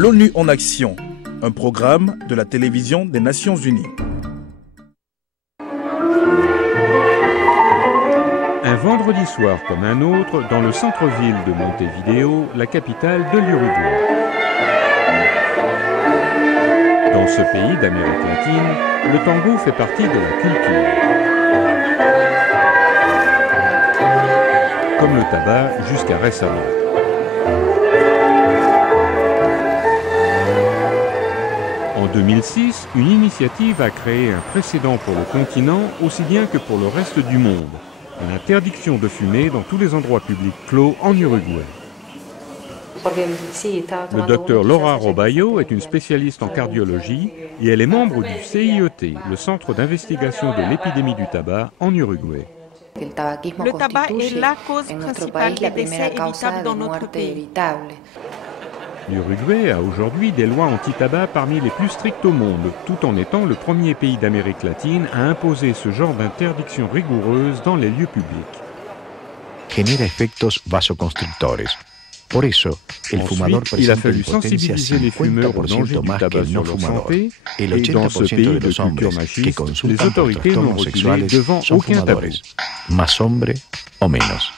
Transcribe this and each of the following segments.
L'ONU en action, un programme de la télévision des Nations Unies. Un vendredi soir comme un autre, dans le centre-ville de Montevideo, la capitale de l'Uruguay. Dans ce pays d'Amérique latine, le tango fait partie de la culture. Comme le tabac jusqu'à récemment. En 2006, une initiative a créé un précédent pour le continent aussi bien que pour le reste du monde. L'interdiction de fumer dans tous les endroits publics clos en Uruguay. Le docteur Laura Robayo est une spécialiste en cardiologie et elle est membre du CIET, le Centre d'investigation de l'épidémie du tabac en Uruguay. Le tabac est la cause principale des décès évitables dans notre pays. L'Uruguay a aujourd'hui des lois anti-tabac parmi les plus strictes au monde, tout en étant le premier pays d'Amérique latine à imposer ce genre d'interdiction rigoureuse dans les lieux publics. Genera efectos vasoconstrictores. Por eso, el fumador il a presenta fallu en potencia sensibiliser les fumeurs au danger 50% du más que tabac el no sur leur fumador. santé, El et dans ce 80% pays de de los culture hombres que machiste, les consultan por autorités n'ont trastornos reculé sexuales devant son aucun tabou. fumadores, más hombre o menos.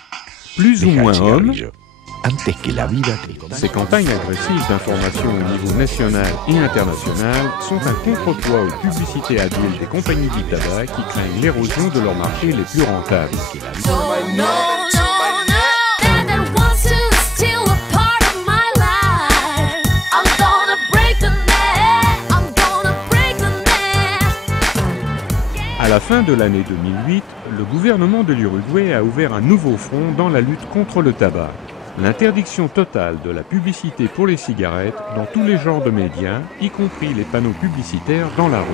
Plus ou Deja el moins hommes, cigarrillo antes que la vida te ces campagnes agressives d'information au niveau national et international sont un contrepoids aux publicités habiles des compagnies du tabac qui craignent l'érosion de leurs marchés les plus rentables. À la fin de l'année 2008, le gouvernement de l'Uruguay a ouvert un nouveau front dans la lutte contre le tabac. L'interdiction totale de la publicité pour les cigarettes dans tous les genres de médias, y compris les panneaux publicitaires dans la rue.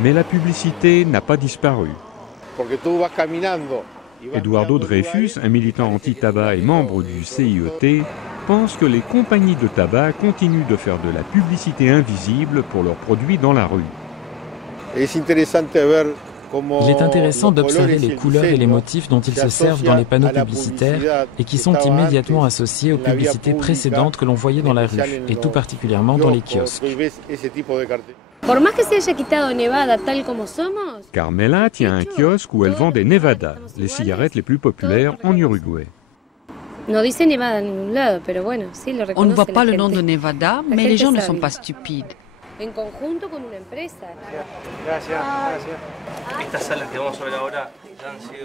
Mais la publicité n'a pas disparu. Eduardo Dreyfus, un militant anti-tabac et membre du CIET, pense que les compagnies de tabac continuent de faire de la publicité invisible pour leurs produits dans la rue. Il est intéressant d'observer les couleurs et les motifs dont ils se servent dans les panneaux publicitaires et qui sont immédiatement associés aux publicités précédentes que l'on voyait dans la rue, et tout particulièrement dans les kiosques. Carmela tient un kiosque où elle vend des Nevada, les cigarettes les plus populaires en Uruguay. On ne voit pas le nom de Nevada, mais les gens ne sont pas stupides.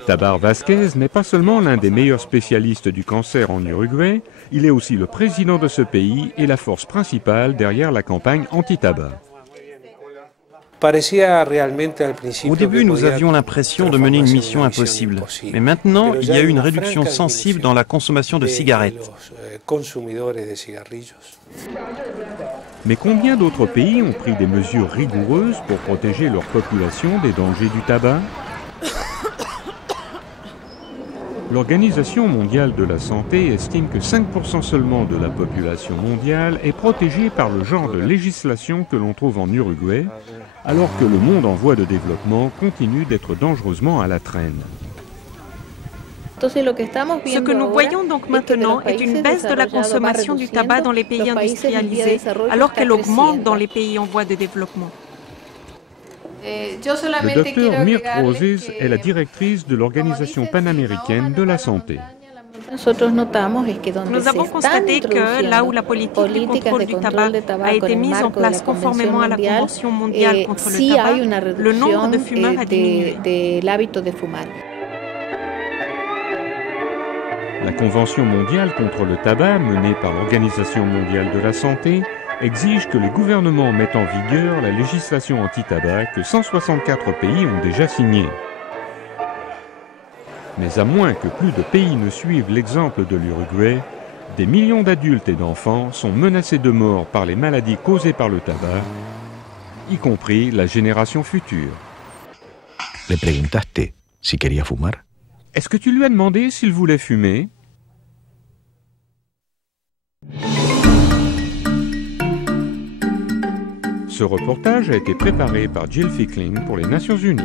Tabar Vázquez n'est pas seulement l'un des meilleurs spécialistes du cancer en Uruguay, il est aussi le président de ce pays et la force principale derrière la campagne anti-tabac. Au début, nous avions l'impression de mener une mission impossible. Mais maintenant, il y a eu une réduction sensible dans la consommation de cigarettes. Mais combien d'autres pays ont pris des mesures rigoureuses pour protéger leur population des dangers du tabac? L'Organisation mondiale de la santé estime que 5% seulement de la population mondiale est protégée par le genre de législation que l'on trouve en Uruguay, alors que le monde en voie de développement continue d'être dangereusement à la traîne. Ce que nous voyons donc maintenant est une baisse de la consommation du tabac dans les pays industrialisés, alors qu'elle augmente dans les pays en voie de développement. Le docteur Mirth Roses est la directrice de l'Organisation panaméricaine de la santé. Nous avons constaté que là où la politique du contrôle du tabac a été mise en place conformément à la Convention mondiale contre le tabac, le nombre de fumeurs a diminué. La Convention mondiale contre le tabac, menée par l'Organisation mondiale de la santé, exige que les gouvernements mettent en vigueur la législation anti-tabac que 164 pays ont déjà signée. Mais à moins que plus de pays ne suivent l'exemple de l'Uruguay, des millions d'adultes et d'enfants sont menacés de mort par les maladies causées par le tabac, y compris la génération future. Le preguntaste si quería fumar? Est-ce que tu lui as demandé s'il voulait fumer? Ce reportage a été préparé par Jill Fickling pour les Nations Unies.